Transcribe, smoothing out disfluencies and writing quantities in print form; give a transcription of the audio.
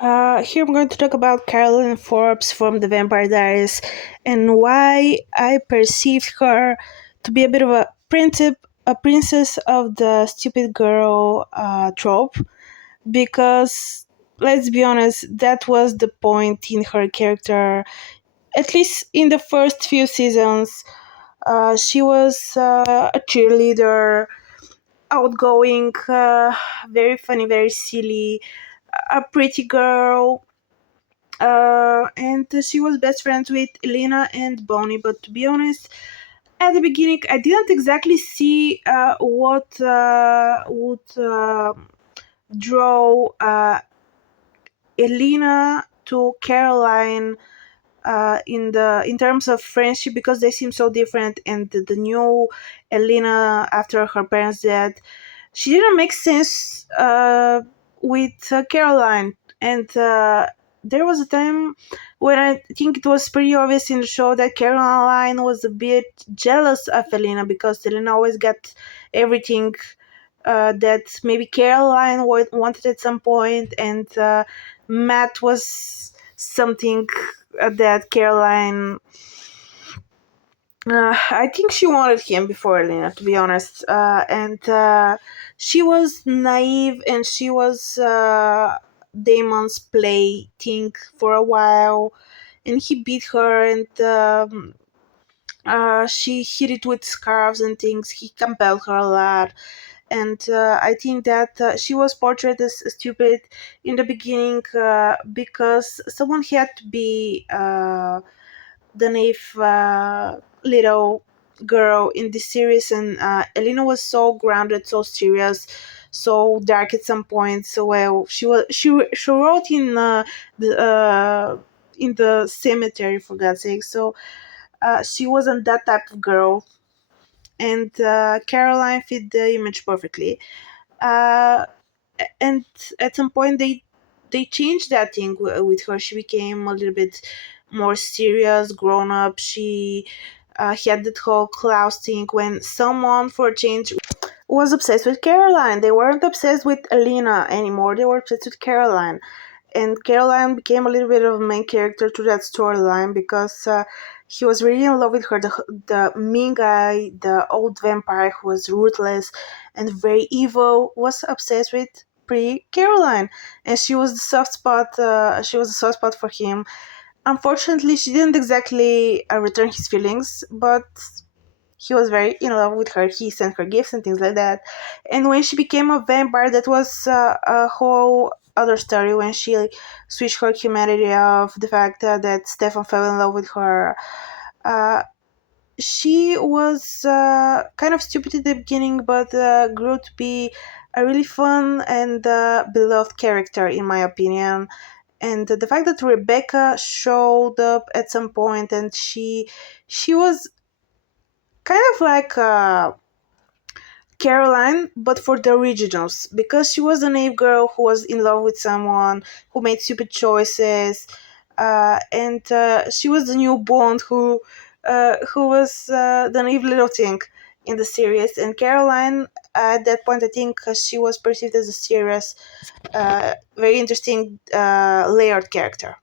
Here I'm going to talk about Caroline Forbes from the Vampire Diaries and why I perceived her to be a bit of a princess of the stupid girl trope. Because let's be honest, that was the point in her character. At least in the first few seasons, she was a cheerleader, outgoing, very funny, very silly, a pretty girl, and she was best friends with Elena and Bonnie. But to be honest, at the beginning, I didn't exactly see what would draw Elena to Caroline in terms of friendship, because they seem so different. And the new Elena after her parents' death, she didn't make sense with Caroline. And there was a time when I think it was pretty obvious in the show that Caroline was a bit jealous of Elena, because Elena always got everything that maybe Caroline wanted at some point, and Matt was something that Caroline. I think she wanted him before Elena, to be honest. And she was naive, and she was Damon's plaything for a while, and he beat her, and she hit it with scarves and things. He compelled her a lot, and I think that she was portrayed as stupid in the beginning, because someone had to be the naive little girl in this series. And Elena was so grounded, so serious, so dark at some point. So well, she wrote in the cemetery, for God's sake. So she wasn't that type of girl, and Caroline fit the image perfectly. Uh, and at some point, they changed that thing with her. She became a little bit more serious, grown up. She had that whole Klaus thing when someone for a change was obsessed with Caroline. They weren't obsessed with Alina anymore. They were obsessed with Caroline, and Caroline became a little bit of a main character to that storyline, because he was really in love with her. The mean guy, the old vampire who was ruthless and very evil, was obsessed with pretty Caroline, and she was the soft spot. She was a soft spot for him. Unfortunately, she didn't exactly return his feelings, but he was very in love with her. He sent her gifts and things like that. And when she became a vampire, that was a whole other story. When she switched her humanity of the fact that Stefan fell in love with her. Uh, she was kind of stupid at the beginning, but grew to be a really fun and beloved character, in my opinion. And the fact that Rebecca showed up at some point, and she was kind of like Caroline, but for the originals, because she was a naive girl who was in love with someone who made stupid choices, and she was the new Bond who was the naive little thing in the series. And Caroline, at that point, I think she was perceived as a serious, very interesting, layered character.